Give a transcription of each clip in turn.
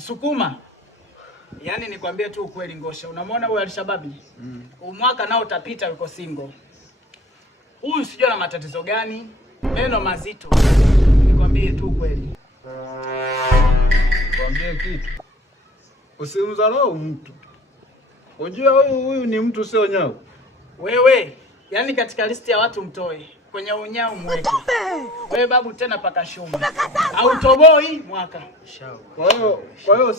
Msukuma. Yaani nikwambie tu ukweli Ngosha. Unamwona huyu Alishababi? Mwaka nao utapita yuko single. Huyu sijui na matatizo gani? Neno mazito. Nikwambie tu ukweli. Nikwambie kitu. Usimdharau mtu. Unajua huyu ni mtu sio nyau. Wewe, yani katika listi ya watu mtoe. Kwenye unyau mweke. Wewe babu tena paka shuma. Au toboi mwaka. Kwa hiyo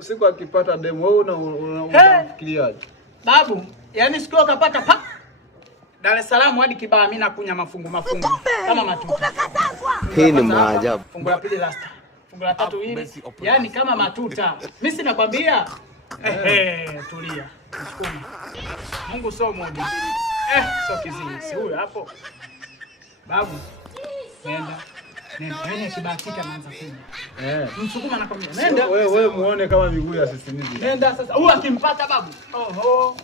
siku akipata demo wewe unafikiriaje? Babu, yani siku akapata pa Dar es Salaam hadi Kibaha mimi nakunya mafungu kama matuta. Hii ni maajabu. Fungu la pili lasta. Fungu la tatu hili. Yani kama matuta. Mimi sinakwambia. Tulia. Msukuma. Mungu sio mmoja. Sio kiziwi. Si huyo hapo. Babu. Nenda. Wewe kibahatika naanza kuja. Msukuma anakwambia. Nenda. Wewe muone kama miguu ya sisimizi. Nenda sasa. Huyu akimpata babu. Oho.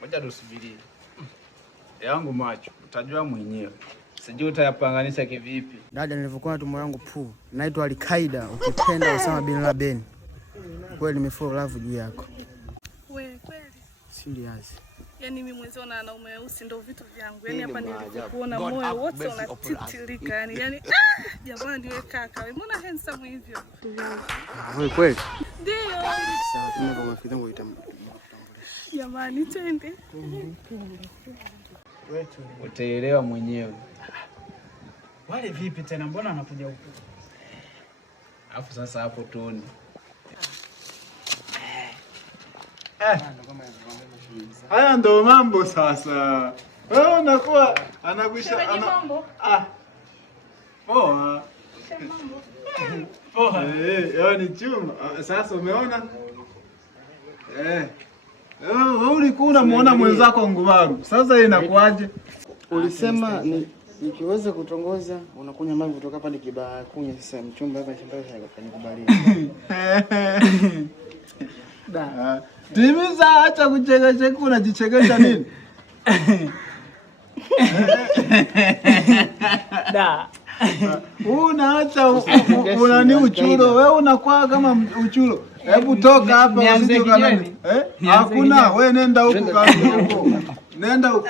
Ngoja tusubirie. Yangu macho, utajua mwenyewe. Sijui utayapanganisha kivipi. Dada, nilivyokuwa na tumbo langu naitwa Al-Qaeda, ukipenda Osama bin Laden. Kweli nimefall love juu yako. Wewe kweli? Serious. Yaani mimi mwenyewe na wanaume weusi ndio vitu vyangu. Yaani hapa nilipokuona moyo wote unatitirika yani. Jamani wewe kaka, wewe mbona handsome hivyo? Wewe kweli? Ndio. Sawa, mimi kama kidango itambulisha. Jamani twende. Wewe tu. Utaelewa mwenyewe. Wale vipi tena mbona wanakuja huko? Alafu sasa hapo tuone. Haya ndo mambo sasa. Wewe unakuwa anakwisha mambo. Poa. Mambo. Poa. Yaani chuma. Sasa umeona? Wewe ulikuwa unamuona mwenzako ngubaru. Sasa inakuaje? Ulisema nikiweza kutongoza unakunya maji kutoka hapa Kibaha kunya sasa mchumba hapa shamba kanikubalia. Timiza, acha kuchekecheka, unajichekesha nini? Unaacha unani uchuro, wewe unakuwa kama uchuro. Hebu toka hapa usije kanani. Hakuna, wewe nenda huko kazi huko. Nenda huko.